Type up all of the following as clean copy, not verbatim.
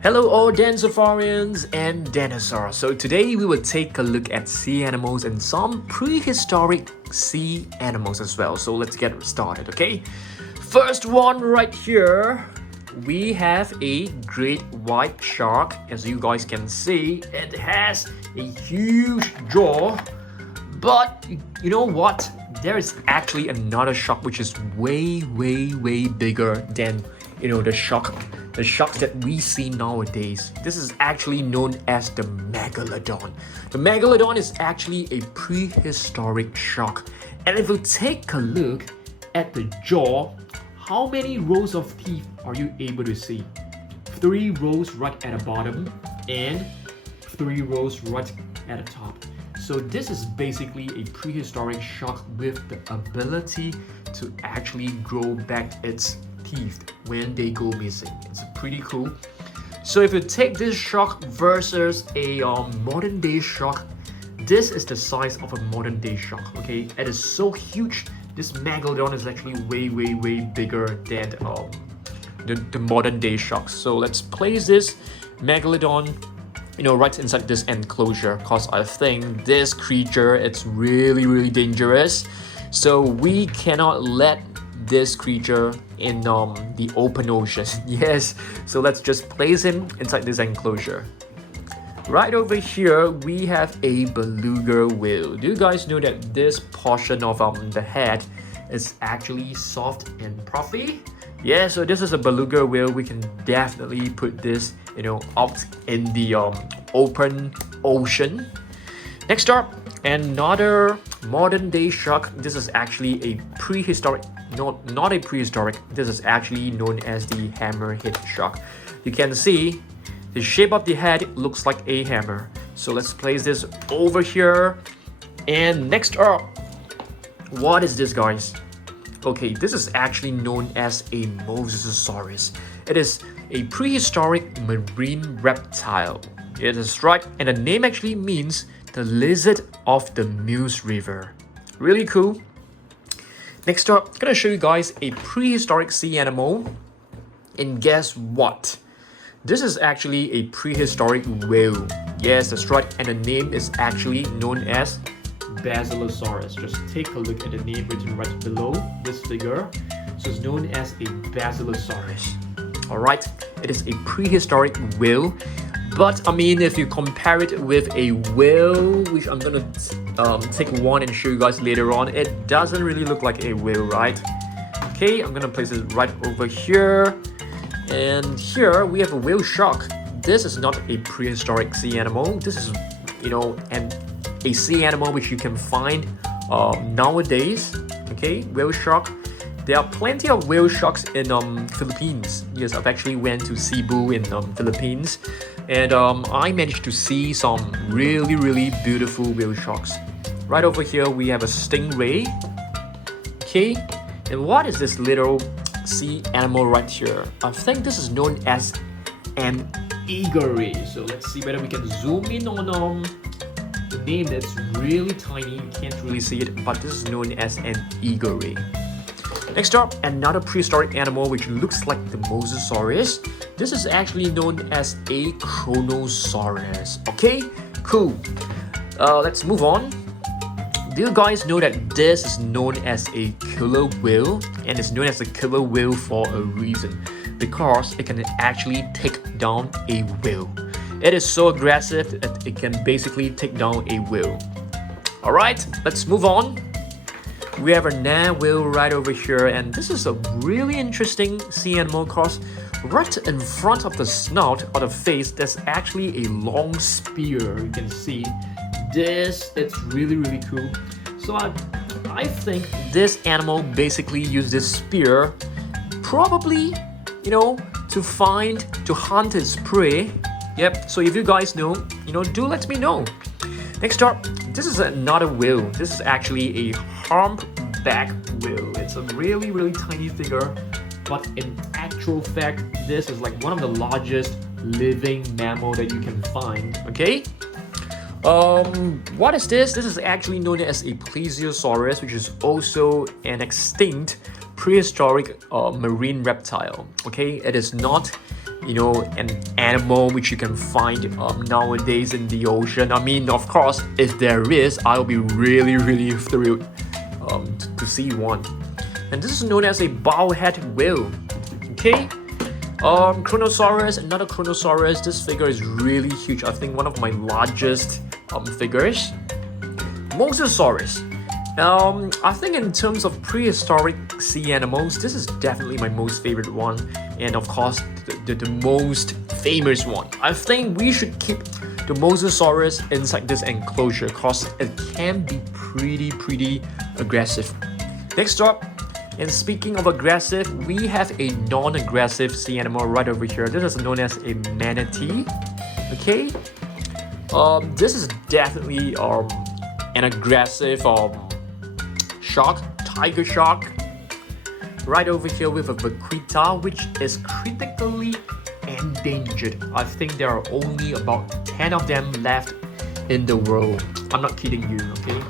Hello all Densifarians and dinosaurs. So today we will take a look at sea animals and some prehistoric sea animals as well. So let's get started, okay? First one right here, we have a great white shark. As you guys can see, it has a huge jaw. But you know what? There is actually another shark which is way bigger than the sharks that we see nowadays. This is actually known as the megalodon. The megalodon is actually a prehistoric shark. And if you take a look at the jaw, how many rows of teeth are you able to see? 3 rows right at the bottom and 3 rows right at the top. So this is basically a prehistoric shark with the ability to actually grow back its teeth when they go missing. It's pretty cool. So if you take this shark versus a modern day shark, this is the size of a modern day shark. Okay, it is so huge. This megalodon is actually way bigger than the modern day sharks. So let's place this megalodon right inside this enclosure, because I think this creature, it's really dangerous. So we cannot let this creature in the open ocean. Yes, so let's just place him inside this enclosure. Right over here, we have a beluga whale. Do you guys know that this portion of the head is actually soft and puffy? Yeah, so this is a beluga whale. We can definitely put this, out in the open ocean. Next up, another modern day shark. This is actually a prehistoric, not a prehistoric. This is actually known as the hammerhead shark. You can see the shape of the head looks like a hammer. So let's place this over here. And next up, what is this, guys? Okay, this is actually known as a Mosasaurus. It is a prehistoric marine reptile. It is right, and the name actually means the lizard of the Meuse River. Really cool. Next up, I'm gonna show you guys a prehistoric sea animal. And guess what? This is actually a prehistoric whale. Yes, that's right, and the name is actually known as Basilosaurus. Just take a look at the name written right below this figure. So it's known as a Basilosaurus. Alright, it is a prehistoric whale. But I mean, if you compare it with a whale, which I'm gonna take one and show you guys later on, it doesn't really look like a whale, right? Okay, I'm gonna place it right over here. And here we have a whale shark. This is not a prehistoric sea animal. This is, a sea animal which you can find nowadays. Okay, whale shark. There are plenty of whale sharks in Philippines. Yes, I've actually went to Cebu in Philippines, and I managed to see some really beautiful whale sharks. Right over here we have a stingray. Okay, and what is this little sea animal right here? I think this is known as an eagre. So let's see whether we can zoom in on the name that's really tiny. You can't really see it, but this is known as an eagre. Next up, another prehistoric animal which looks like the Mosasaurus. This is actually known as a Chronosaurus. Okay, cool. Let's move on. Do you guys know that this is known as a killer whale? And it's known as a killer whale for a reason. Because it can actually take down a whale. It is so aggressive that it can basically take down a whale. Alright, let's move on. We have a narwhal right over here, and this is a really interesting sea animal because right in front of the snout or the face, there's actually a long spear. You can see this, it's really cool. So I think this animal basically used this spear probably, to hunt its prey. Yep, so if you guys know, do let me know. Next up, this is another whale. This is actually a humpback whale. It's a really tiny figure, but in actual fact, this is like one of the largest living mammal that you can find. Okay. What is this? This is actually known as a plesiosaurus, which is also an extinct prehistoric marine reptile. Okay, it is not an animal which you can find nowadays in the ocean. I mean, of course, if there is, I'll be really thrilled to see one. And this is known as a bowhead whale. Okay. Chronosaurus, another Chronosaurus. This figure is really huge. I think one of my largest figures. Mosasaurus. I think in terms of prehistoric sea animals, this is definitely my most favorite one, and of course the most famous one. I think we should keep the Mosasaurus inside this enclosure because it can be pretty aggressive. Next up, and speaking of aggressive, we have a non-aggressive sea animal right over here. This is known as a manatee. Okay, this is definitely an aggressive shark, tiger shark. Right over here with a vaquita, which is critically endangered. I think there are only about 10 of them left in the world. I'm not kidding you, okay?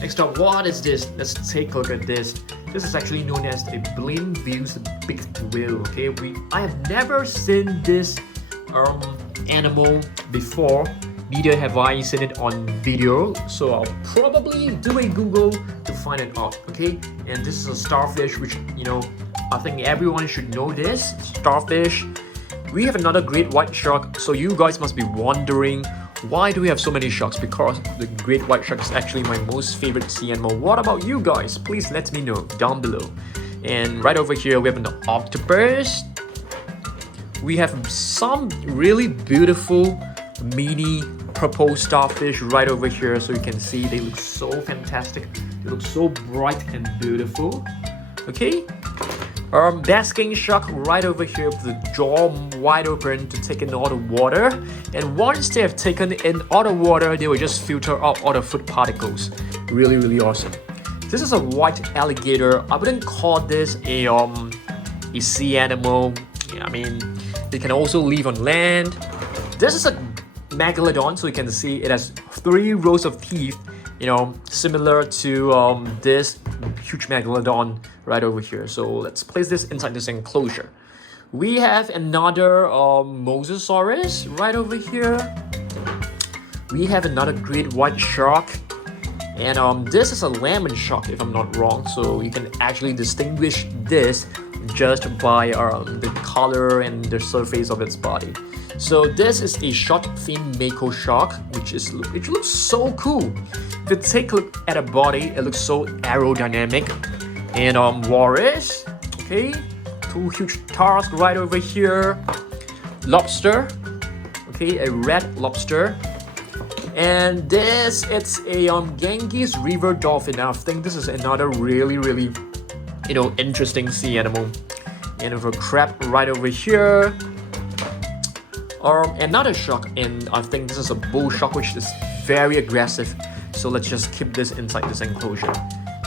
Next up, what is this? Let's take a look at this. This is actually known as a Blaine-Ville's big whale, okay? I have never seen this animal before. Neither have I seen it on video, so I'll probably do a Google to find it out, okay? And this is a starfish, which, I think everyone should know this. Starfish. We have another great white shark, so you guys must be wondering, why do we have so many sharks? Because the great white shark is actually my most favorite sea animal. What about you guys? Please let me know down below. And right over here, we have an octopus. We have some really beautiful mini purple starfish right over here, so you can see they look so fantastic. They look so bright and beautiful. Okay, basking shark right over here with the jaw wide open to take in all the water, and once they have taken in all the water, they will just filter out all the food particles. Really awesome. This is a white alligator. I wouldn't call this a sea animal. I mean, they can also live on land. This is a megalodon, so you can see it has 3 rows of teeth, similar to this huge megalodon right over here. So let's place this inside this enclosure. We have another Mosasaurus right over here. We have another great white shark, and this is a lemon shark if I'm not wrong, so you can actually distinguish this just by the color and the surface of its body. So this is a short fin mako shark, which looks so cool. If you take a look at a body, it looks so aerodynamic. And walrus, okay, 2 huge tusks right over here. Lobster, okay, a red lobster. And this, it's a Ganges river dolphin. I think this is another really interesting sea animal. And with a crab right over here. Another shark, and I think this is a bull shark, which is very aggressive. So let's just keep this inside this enclosure.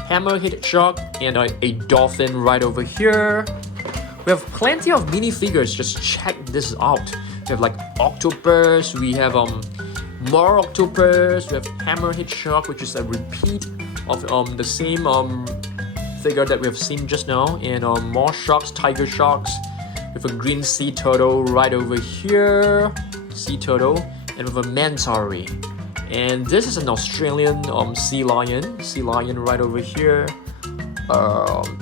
Hammerhead shark and a dolphin right over here. We have plenty of minifigures. Just check this out. We have like octopus. We have more octopus. We have hammerhead shark, which is a repeat of the same figure that we have seen just now, and more sharks, tiger sharks. With a green sea turtle right over here, sea turtle, and with a manta ray. And this is an Australian sea lion right over here.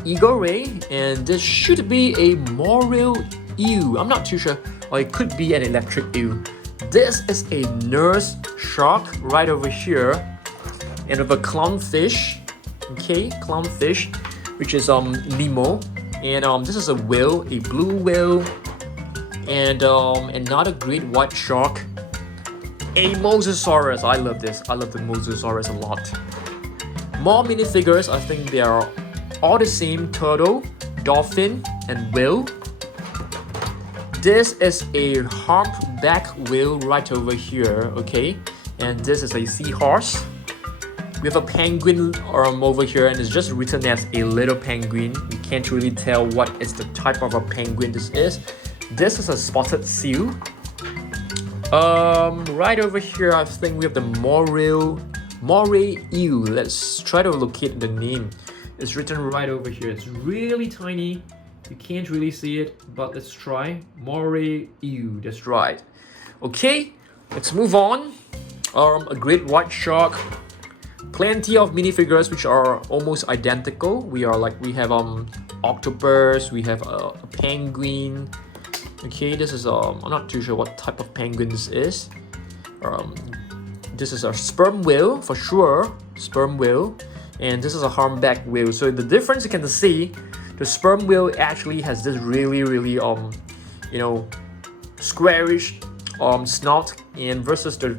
Eagle ray, and this should be a moral eel. I'm not too sure, or it could be an electric eel. This is a nurse shark right over here, and with a clownfish. Okay, clownfish, which is Nemo. And this is a whale, a blue whale, and another great white shark, a Mosasaurus. I love this. I love the Mosasaurus a lot. More minifigures. I think they are all the same: turtle, dolphin, and whale. This is a humpback whale right over here. Okay, and this is a seahorse. We have a penguin over here, and it's just written as a little penguin. You can't really tell what is the type of a penguin this is. This is a spotted seal. Right over here, I think we have the moray eel. Let's try to locate the name. It's written right over here. It's really tiny, You can't really see it, but let's try. Moray Ew, that's right. Okay, let's move on. A great white shark. Plenty of minifigures which are almost identical. We have octopus, we have a penguin. Okay, this is I'm not too sure what type of penguin this is. This is a sperm whale for sure, sperm whale, and this is a humpback whale. So the difference you can see, the sperm whale actually has this really squarish snout, and versus the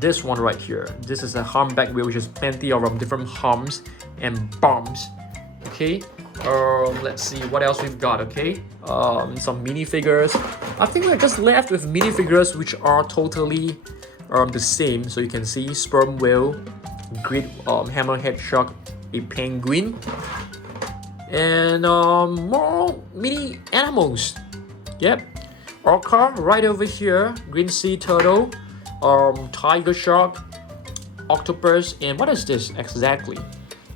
this one right here. This is a humpback whale which has plenty of different humps and bumps. Okay, let's see what else we've got. Okay, some minifigures. I think we're just left with minifigures which are totally the same. So you can see sperm whale, great hammerhead shark, a penguin, and more mini animals. Yep, orca right over here, green sea turtle, tiger shark, octopus, and what is this exactly?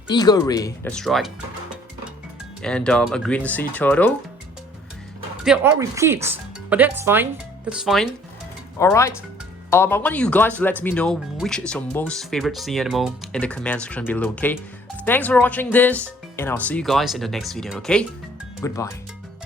Eagle ray, that's right. And a green sea turtle. They're all repeats, but that's fine. That's fine. All right. I want you guys to let me know which is your most favorite sea animal in the comment section below. Okay. Thanks for watching this, and I'll see you guys in the next video. Okay. Goodbye.